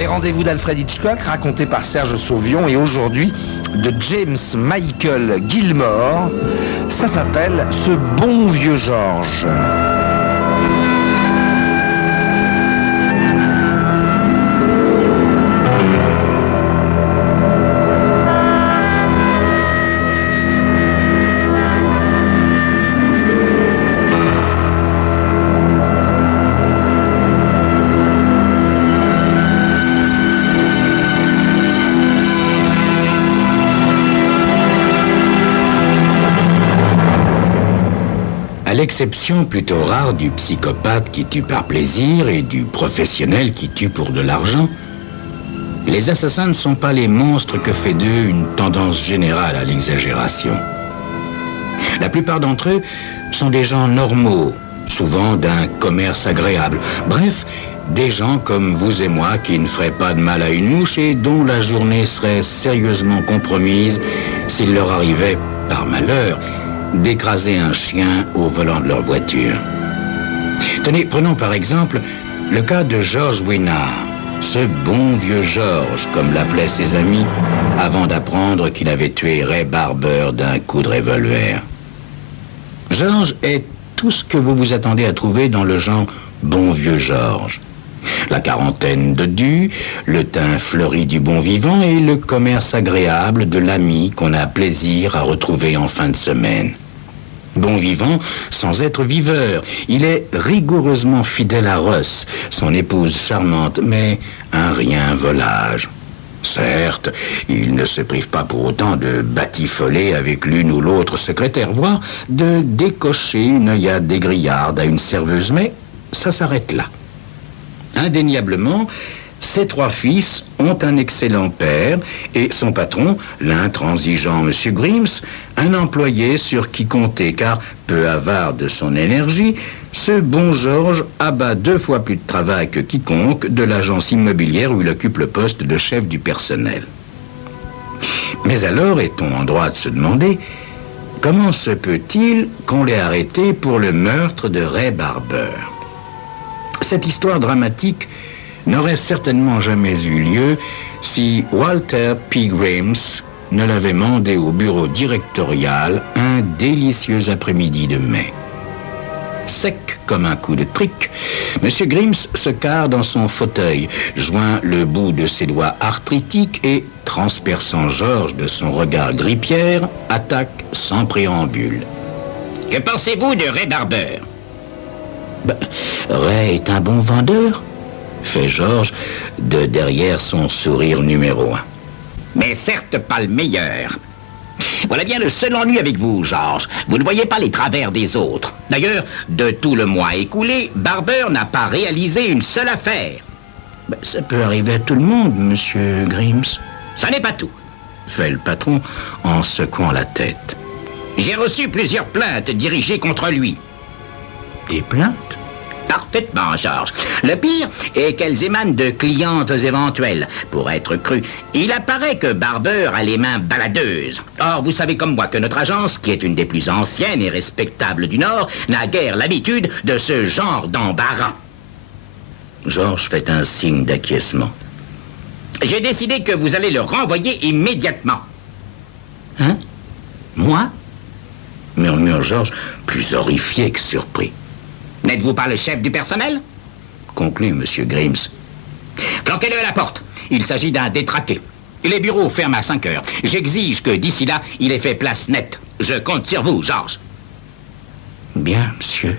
Les rendez-vous d'Alfred Hitchcock, racontés par Serge Sauvion, et aujourd'hui de James Michael Gilmore. Ça s'appelle « Ce bon vieux George ». À l'exception plutôt rare du psychopathe qui tue par plaisir et du professionnel qui tue pour de l'argent, les assassins ne sont pas les monstres que fait d'eux une tendance générale à l'exagération. La plupart d'entre eux sont des gens normaux, souvent d'un commerce agréable. Bref, des gens comme vous et moi qui ne feraient pas de mal à une mouche et dont la journée serait sérieusement compromise s'il leur arrivait, par malheur, d'écraser un chien au volant de leur voiture. Tenez, prenons par exemple le cas de George Winard, ce bon vieux George, comme l'appelaient ses amis, avant d'apprendre qu'il avait tué Ray Barber d'un coup de revolver. George est tout ce que vous vous attendez à trouver dans le genre bon vieux George. La quarantaine de due, le teint fleuri du bon vivant et le commerce agréable de l'ami qu'on a plaisir à retrouver en fin de semaine. Bon vivant sans être viveur, il est rigoureusement fidèle à Russ, son épouse charmante, mais un rien volage. Certes, il ne se prive pas pour autant de batifoler avec l'une ou l'autre secrétaire, voire de décocher une œillade dégrillarde à une serveuse, mais ça s'arrête là. Indéniablement, ses trois fils ont un excellent père et son patron, l'intransigeant M. Grims, un employé sur qui compter, car, peu avare de son énergie, ce bon Georges abat 2 fois plus de travail que quiconque de l'agence immobilière où il occupe le poste de chef du personnel. Mais alors est-on en droit de se demander comment se peut-il qu'on l'ait arrêté pour le meurtre de Ray Barber? Cette histoire dramatique n'aurait certainement jamais eu lieu si Walter P. Grims ne l'avait mandé au bureau directorial un délicieux après-midi de mai. Sec comme un coup de trick, M. Grims se carre dans son fauteuil, joint le bout de ses doigts arthritiques et, transperçant Georges de son regard gris-pierre, attaque sans préambule. « Que pensez-vous de Ray Barber ?»« Ray est un bon vendeur ?» fait Georges de derrière son sourire numéro 1. Mais certes pas le meilleur. Voilà bien le seul ennui avec vous, Georges. Vous ne voyez pas les travers des autres. D'ailleurs, de tout le mois écoulé, Barber n'a pas réalisé une seule affaire. Ça peut arriver à tout le monde, monsieur Grims. Ça n'est pas tout, fait le patron en secouant la tête. J'ai reçu plusieurs plaintes dirigées contre lui. Des plaintes ? Parfaitement, Georges. Le pire est qu'elles émanent de clientes éventuelles. Pour être cru, il apparaît que Barber a les mains baladeuses. Or, vous savez comme moi que notre agence, qui est une des plus anciennes et respectables du Nord, n'a guère l'habitude de ce genre d'embarras. Georges fait un signe d'acquiescement. J'ai décidé que vous allez le renvoyer immédiatement. Hein? Moi? Murmure Georges, plus horrifié que surpris. N'êtes-vous pas le chef du personnel? Conclut M. Grims. Flanquez-le à la porte. Il s'agit d'un détraqué. Les bureaux ferment à 5 heures. J'exige que d'ici là, il ait fait place nette. Je compte sur vous, Georges. Bien, monsieur,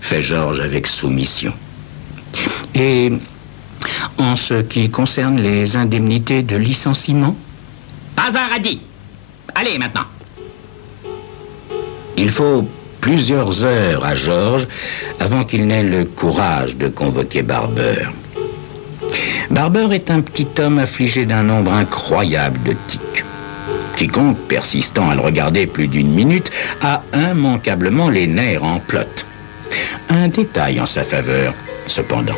fait Georges avec soumission. Et en ce qui concerne les indemnités de licenciement? Pas un radis. Allez, maintenant. Il faut plusieurs heures à Georges avant qu'il n'ait le courage de convoquer Barber. Barber est un petit homme affligé d'un nombre incroyable de tics. Quiconque persistant à le regarder plus d'une minute a immanquablement les nerfs en plâtre. Un détail en sa faveur, cependant.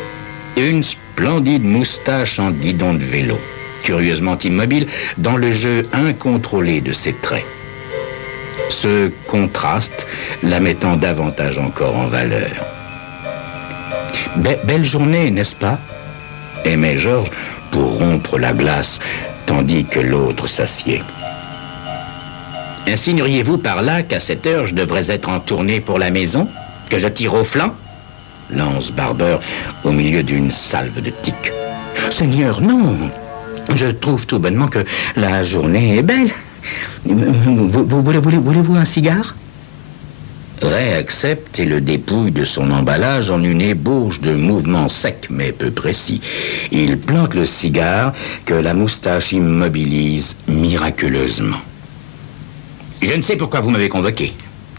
Une splendide moustache en guidon de vélo, curieusement immobile dans le jeu incontrôlé de ses traits. Ce contraste la mettant davantage encore en valeur. Belle journée, n'est-ce pas? aimait Georges pour rompre la glace, tandis que l'autre s'assied. Insinueriez-vous par là qu'à cette heure, je devrais être en tournée pour la maison? Que je tire au flanc? Lance Barber au milieu d'une salve de tiques. Seigneur, non. Je trouve tout bonnement que la journée est belle. Voulez-vous un cigare? Ray accepte et le dépouille de son emballage en une ébauche de mouvements secs mais peu précis. Il plante le cigare que la moustache immobilise miraculeusement. « Je ne sais pourquoi vous m'avez convoqué »,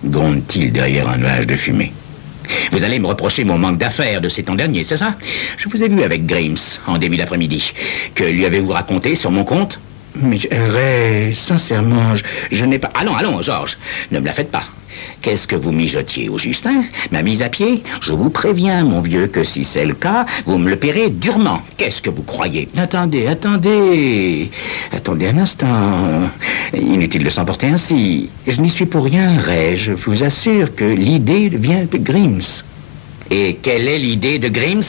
gronde-t-il derrière un nuage de fumée. « Vous allez me reprocher mon manque d'affaires de ces temps derniers, c'est ça? Je vous ai vu avec Grimes en début d'après-midi. Que lui avez-vous raconté sur mon compte? » Mais Ray, sincèrement, je n'ai pas... Allons, Georges, ne me la faites pas. Qu'est-ce que vous mijotiez au juste, hein? Ma mise à pied? Je vous préviens, mon vieux, que si c'est le cas, vous me le paierez durement. Qu'est-ce que vous croyez? Attendez un instant. Inutile de s'emporter ainsi. Je n'y suis pour rien, Ray. Je vous assure que l'idée vient de Grimes. Et quelle est l'idée de Grimes?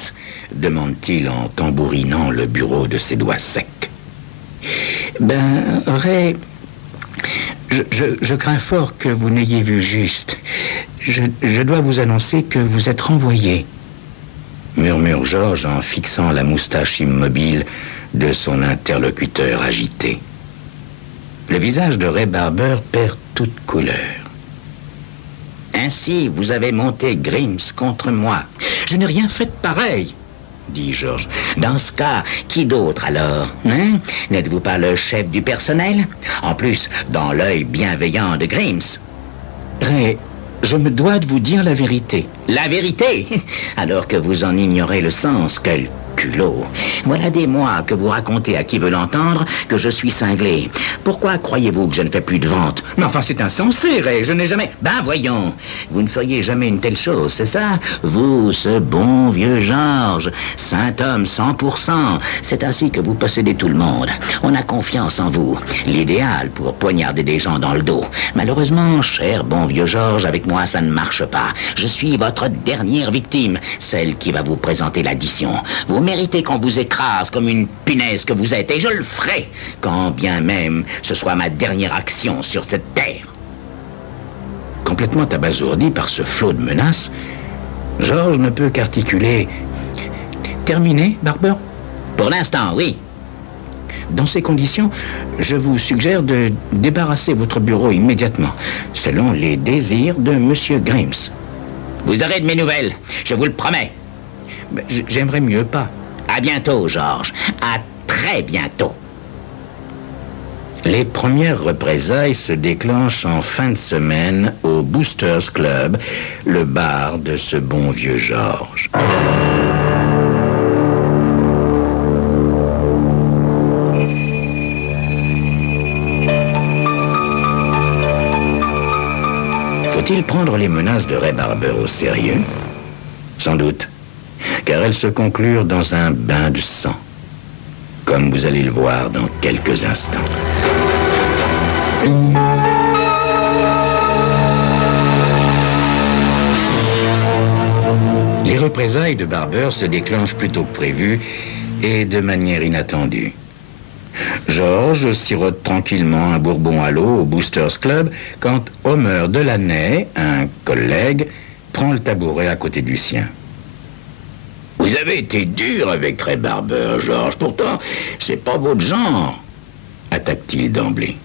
Demande-t-il en tambourinant le bureau de ses doigts secs. Ray, je crains fort que vous n'ayez vu juste. Je dois vous annoncer que vous êtes renvoyé, murmure Georges en fixant la moustache immobile de son interlocuteur agité. Le visage de Ray Barber perd toute couleur. Ainsi, vous avez monté Grimes contre moi. Je n'ai rien fait de pareil, dit Georges. Dans ce cas, qui d'autre alors, hein? N'êtes-vous pas le chef du personnel? En plus, dans l'œil bienveillant de Grimes. Ray, je me dois de vous dire la vérité. La vérité? Alors que vous en ignorez le sens, quel culot. Voilà des mois que vous racontez à qui veut l'entendre que je suis cinglé. Pourquoi croyez-vous que je ne fais plus de vente? Mais enfin, c'est insensé, Ray. Je n'ai jamais... voyons. Vous ne feriez jamais une telle chose, c'est ça? Vous, ce bon vieux Georges, saint homme 100%. C'est ainsi que vous possédez tout le monde. On a confiance en vous. L'idéal pour poignarder des gens dans le dos. Malheureusement, cher bon vieux Georges, avec moi, ça ne marche pas. Je suis votre dernière victime, celle qui va vous présenter l'addition. Vous méritez qu'on vous écrase comme une punaise que vous êtes, et je le ferai, quand bien même ce soit ma dernière action sur cette terre. Complètement abasourdi par ce flot de menaces, Georges ne peut qu'articuler. Terminé, Barber? Pour l'instant, oui. Dans ces conditions, je vous suggère de débarrasser votre bureau immédiatement, selon les désirs de Monsieur Grimes. Vous aurez de mes nouvelles, je vous le promets. J'aimerais mieux pas. À bientôt, Georges. À très bientôt. Les premières représailles se déclenchent en fin de semaine au Boosters Club, le bar de ce bon vieux Georges. Faut-il prendre les menaces de Ray Barber au sérieux? Sans doute. Car elles se conclurent dans un bain de sang, comme vous allez le voir dans quelques instants. Les représailles de Barber se déclenchent plus tôt que prévu et de manière inattendue. Georges sirote tranquillement un bourbon à l'eau au Boosters Club quand Homer Delaney, un collègue, prend le tabouret à côté du sien. Vous avez été dur avec Ray Barber, Georges. Pourtant, c'est pas votre genre, attaque-t-il d'emblée.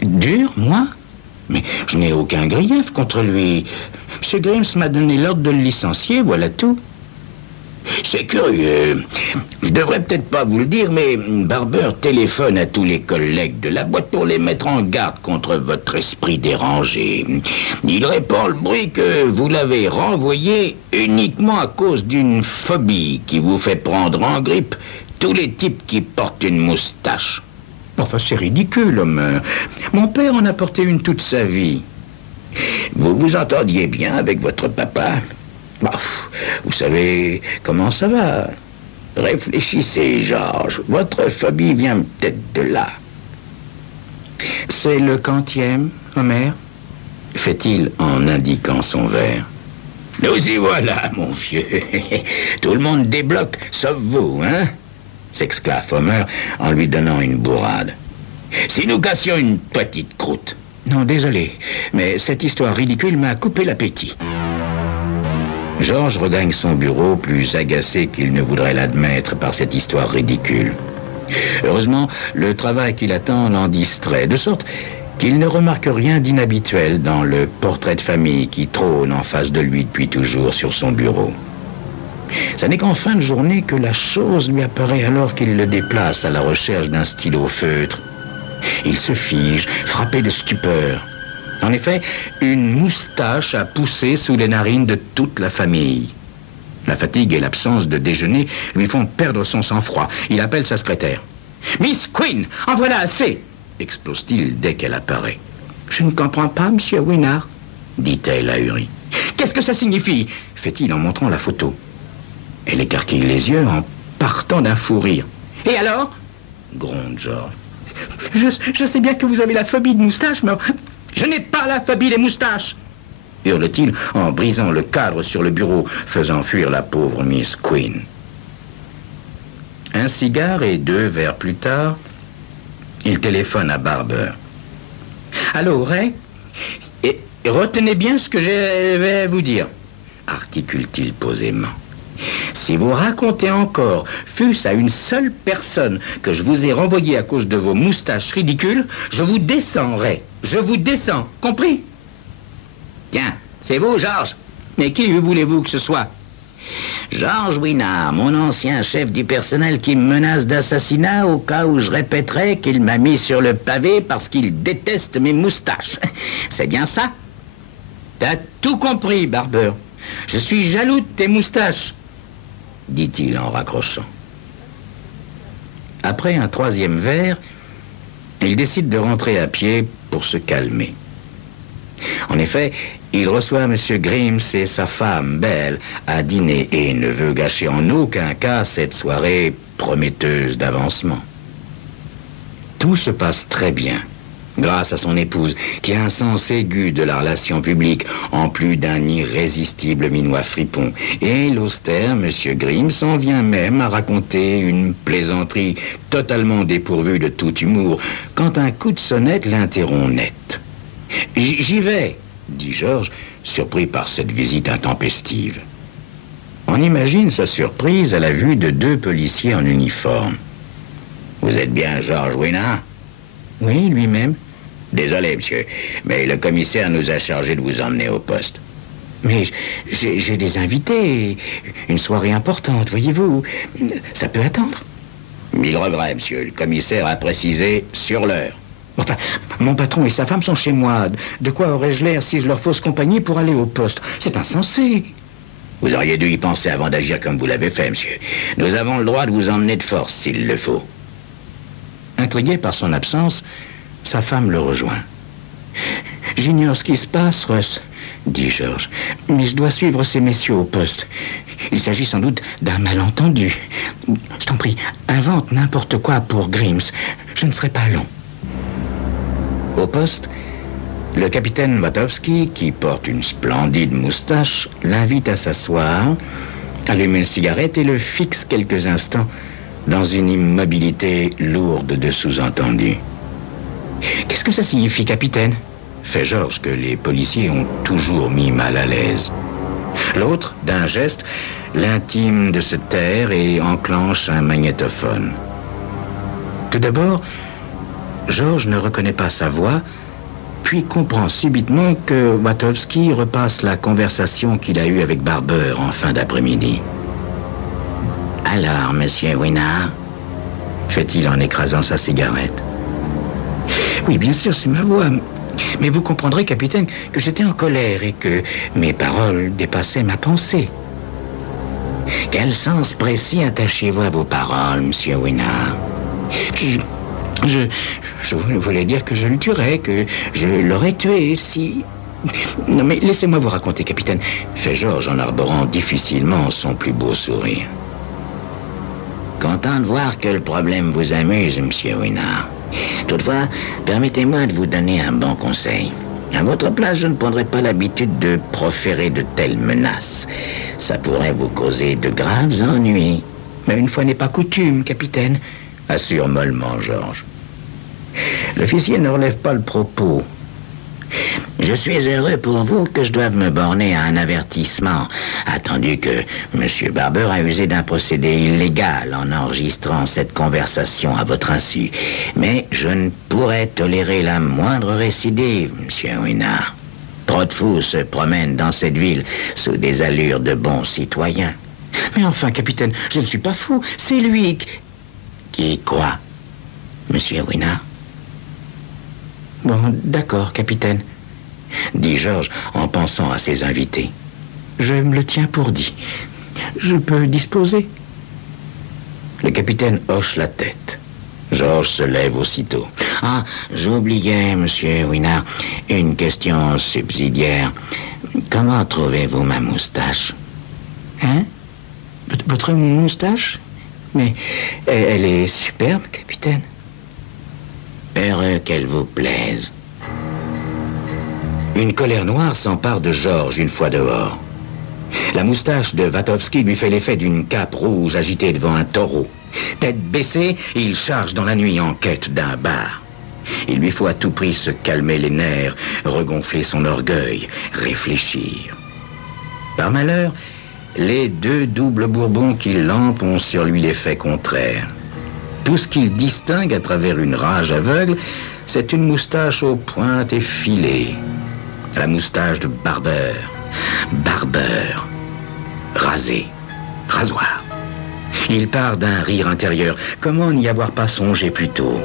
Dur, moi? Mais je n'ai aucun grief contre lui. M. Grimes m'a donné l'ordre de le licencier, voilà tout. C'est curieux. Je devrais peut-être pas vous le dire, mais Barber téléphone à tous les collègues de la boîte pour les mettre en garde contre votre esprit dérangé. Il répand le bruit que vous l'avez renvoyé uniquement à cause d'une phobie qui vous fait prendre en grippe tous les types qui portent une moustache. Enfin, c'est ridicule, homme. Mon père en a porté une toute sa vie. Vous vous entendiez bien avec votre papa? Vous savez comment ça va. Réfléchissez, Georges. Votre phobie vient peut-être de là. C'est le quantième, Homer? Fait-il en indiquant son verre. Nous y voilà, mon vieux. Tout le monde débloque, sauf vous, hein? s'exclame Homer en lui donnant une bourrade. Si nous cassions une petite croûte. Non, désolé, mais cette histoire ridicule m'a coupé l'appétit. George regagne son bureau, plus agacé qu'il ne voudrait l'admettre par cette histoire ridicule. Heureusement, le travail qui l'attend l'en distrait, de sorte qu'il ne remarque rien d'inhabituel dans le portrait de famille qui trône en face de lui depuis toujours sur son bureau. Ce n'est qu'en fin de journée que la chose lui apparaît alors qu'il le déplace à la recherche d'un stylo feutre. Il se fige, frappé de stupeur. En effet, une moustache a poussé sous les narines de toute la famille. La fatigue et l'absence de déjeuner lui font perdre son sang-froid. Il appelle sa secrétaire. « Miss Quinn, en voilà assez !» explose-t-il dès qu'elle apparaît. « Je ne comprends pas, monsieur Winard, » dit-elle ahurie. « Qu'est-ce que ça signifie ?» fait-il en montrant la photo. Elle écarquille les yeux en partant d'un fou rire. « Et alors ?» gronde George. Je sais bien que vous avez la phobie de moustaches, mais... Je n'ai pas la phobie des moustaches, hurle-t-il en brisant le cadre sur le bureau, faisant fuir la pauvre Miss Quinn. Un cigare et 2 verres plus tard, il téléphone à Barber. « Allô, Ray ? Et retenez bien ce que je vais vous dire, articule-t-il posément. Si vous racontez encore, fût-ce à une seule personne, que je vous ai renvoyé à cause de vos moustaches ridicules, je vous descendrai. Je vous descends, compris? Tiens, c'est vous, Georges. Mais qui voulez-vous que ce soit? George Winard, mon ancien chef du personnel qui me menace d'assassinat au cas où je répéterais qu'il m'a mis sur le pavé parce qu'il déteste mes moustaches. C'est bien ça? T'as tout compris, Barber. Je suis jaloux de tes moustaches, dit-il en raccrochant. Après un 3e verre, il décide de rentrer à pied pour se calmer. En effet, il reçoit M. Grimes et sa femme, Belle, à dîner et ne veut gâcher en aucun cas cette soirée prometteuse d'avancement. Tout se passe très bien, grâce à son épouse, qui a un sens aigu de la relation publique, en plus d'un irrésistible minois fripon. Et l'austère M. Grimm s'en vient même à raconter une plaisanterie totalement dépourvue de tout humour, quand un coup de sonnette l'interrompt net. « J'y vais », dit George, surpris par cette visite intempestive. On imagine sa surprise à la vue de 2 policiers en uniforme. « Vous êtes bien George Winard ?»« Oui, lui-même. »« Désolé, monsieur, mais le commissaire nous a chargé de vous emmener au poste. »« Mais j'ai des invités, une soirée importante, voyez-vous. Ça peut attendre. »« Mille regrets, monsieur. Le commissaire a précisé sur l'heure. » Enfin, mon patron et sa femme sont chez moi. De quoi aurais-je l'air si je leur fausse compagnie pour aller au poste? C'est insensé. Vous auriez dû y penser avant d'agir comme vous l'avez fait, monsieur. Nous avons le droit de vous emmener de force, s'il le faut. Intrigué par son absence, sa femme le rejoint. « J'ignore ce qui se passe, Russ, » dit George, « mais je dois suivre ces messieurs au poste. Il s'agit sans doute d'un malentendu. Je t'en prie, invente n'importe quoi pour Grimes. Je ne serai pas long. » Au poste, le capitaine Watowski, qui porte une splendide moustache, l'invite à s'asseoir, allume une cigarette et le fixe quelques instants dans une immobilité lourde de sous-entendus. « Qu'est-ce que ça signifie, capitaine ?» fait George, que les policiers ont toujours mis mal à l'aise. L'autre, d'un geste, l'intime de se taire et enclenche un magnétophone. Tout d'abord, George ne reconnaît pas sa voix, puis comprend subitement que Watowski repasse la conversation qu'il a eue avec Barber en fin d'après-midi. « Alors, monsieur Winard ?» fait-il en écrasant sa cigarette. « Oui, bien sûr, c'est ma voix. Mais vous comprendrez, capitaine, que j'étais en colère et que mes paroles dépassaient ma pensée. » « Quel sens précis attachez-vous à vos paroles, monsieur Winard? » Je voulais dire que je le tuerais, que je l'aurais tué si... Non mais laissez-moi vous raconter, capitaine, fait George en arborant difficilement son plus beau sourire. Content de voir que le problème vous amuse, monsieur Winard. Toutefois, permettez-moi de vous donner un bon conseil. À votre place, je ne prendrai pas l'habitude de proférer de telles menaces. Ça pourrait vous causer de graves ennuis. Mais une fois n'est pas coutume, capitaine, assure mollement Georges. L'officier ne relève pas le propos. Je suis heureux pour vous que je doive me borner à un avertissement, attendu que M. Barber a usé d'un procédé illégal en enregistrant cette conversation à votre insu. Mais je ne pourrais tolérer la moindre récidive, M. Winard. Trop de fous se promènent dans cette ville sous des allures de bons citoyens. Mais enfin, capitaine, je ne suis pas fou, c'est lui Qui quoi, M. Winard? Bon, d'accord, capitaine, dit Georges en pensant à ses invités. Je me le tiens pour dit. Je peux disposer. Le capitaine hoche la tête. Georges se lève aussitôt. Ah, j'oubliais, monsieur Winard, une question subsidiaire. Comment trouvez-vous ma moustache? Hein? Votre moustache? Mais elle est superbe, capitaine. Heureux qu'elle vous plaise. Une colère noire s'empare de Georges une fois dehors. La moustache de Vatovski lui fait l'effet d'une cape rouge agitée devant un taureau. Tête baissée, il charge dans la nuit en quête d'un bar. Il lui faut à tout prix se calmer les nerfs, regonfler son orgueil, réfléchir. Par malheur, les deux doubles bourbons qui lampent ont sur lui l'effet contraire. Tout ce qu'il distingue à travers une rage aveugle, c'est une moustache aux pointes effilées. La moustache de Barber. Barber. Rasé. Rasoir. Il part d'un rire intérieur. Comment n'y avoir pas songé plus tôt?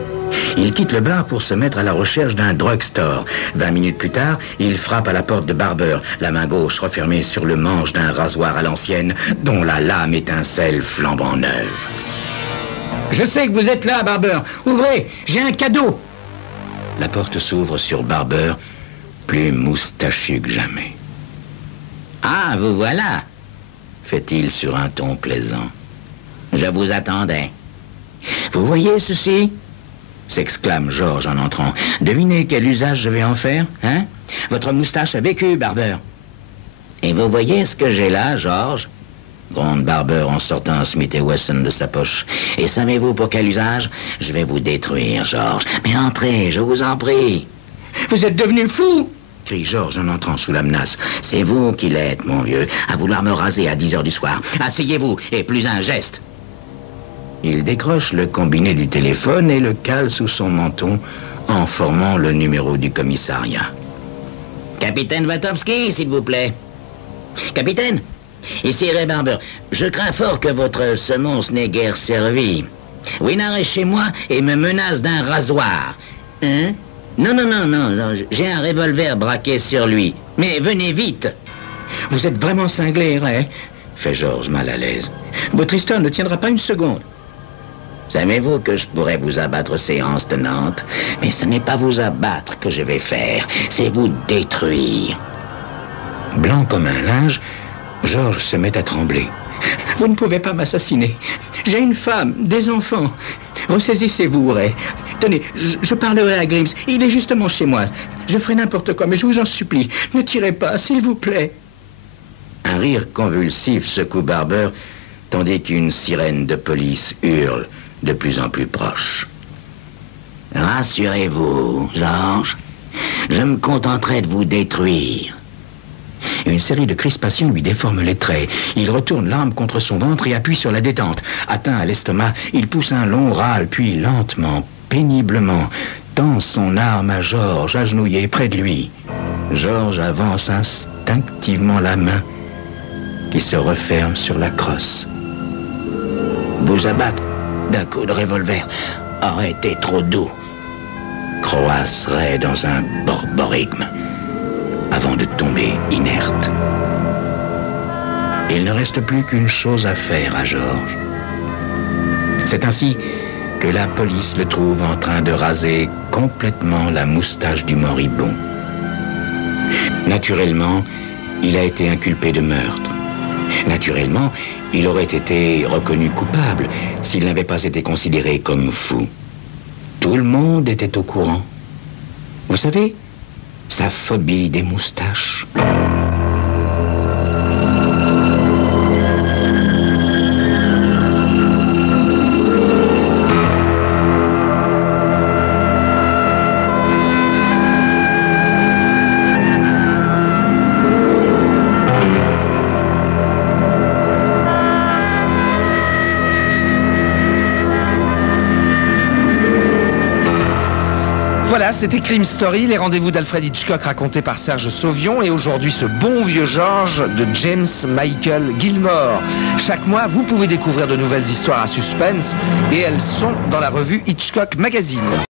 Il quitte le bar pour se mettre à la recherche d'un drugstore. 20 minutes plus tard, il frappe à la porte de Barber, la main gauche refermée sur le manche d'un rasoir à l'ancienne, dont la lame étincelle flambant neuve. Je sais que vous êtes là, Barber. Ouvrez, j'ai un cadeau. La porte s'ouvre sur Barber, plus moustachu que jamais. Ah, vous voilà, fait-il sur un ton plaisant. Je vous attendais. Vous voyez ceci? S'exclame Georges en entrant. Devinez quel usage je vais en faire, hein? Votre moustache a vécu, Barber. Et vous voyez ce que j'ai là, Georges? Gronde Barber en sortant un Smith & Wesson de sa poche. Et savez-vous pour quel usage? Je vais vous détruire, Georges. Mais entrez, je vous en prie. Vous êtes devenu fou! Crie Georges en entrant sous la menace. C'est vous qui l'êtes, mon vieux, à vouloir me raser à 10 heures du soir. Asseyez-vous, et plus un geste. Il décroche le combiné du téléphone et le cale sous son menton en formant le numéro du commissariat. Capitaine Vatovski, s'il vous plaît. Capitaine, ici Ray Barber. Je crains fort que votre semonce n'ait guère servi. Winard est chez moi et me menace d'un rasoir. Hein? Non, j'ai un revolver braqué sur lui. Mais venez vite. Vous êtes vraiment cinglé, Ray, fait Georges mal à l'aise. Votre histoire ne tiendra pas une seconde. Savez-vous que je pourrais vous abattre séance tenante? Mais ce n'est pas vous abattre que je vais faire, c'est vous détruire. Blanc comme un linge, Georges se met à trembler. Vous ne pouvez pas m'assassiner. J'ai une femme, des enfants. Ressaisissez-vous, Ray. Tenez, je parlerai à Grims. Il est justement chez moi. Je ferai n'importe quoi, mais je vous en supplie. Ne tirez pas, s'il vous plaît. Un rire convulsif secoue Barber, tandis qu'une sirène de police hurle de plus en plus proche. Rassurez-vous, Georges, je me contenterai de vous détruire. Une série de crispations lui déforme les traits. Il retourne l'arme contre son ventre et appuie sur la détente. Atteint à l'estomac, il pousse un long râle, puis lentement, péniblement, tend son arme à Georges, agenouillé près de lui. Georges avance instinctivement la main, qui se referme sur la crosse. Vous abattre d'un coup de revolver aurait été trop doux. Croasse Ray dans un borborigme avant de tomber inerte. Il ne reste plus qu'une chose à faire à Georges. C'est ainsi que la police le trouve en train de raser complètement la moustache du moribond. Naturellement, il a été inculpé de meurtre. Naturellement, il aurait été reconnu coupable s'il n'avait pas été considéré comme fou. Tout le monde était au courant. Vous savez, sa phobie des moustaches. Voilà, c'était Crime Story, les rendez-vous d'Alfred Hitchcock racontés par Serge Sauvion et aujourd'hui ce bon vieux George de James Michael Gilmore. Chaque mois, vous pouvez découvrir de nouvelles histoires à suspense et elles sont dans la revue Hitchcock Magazine.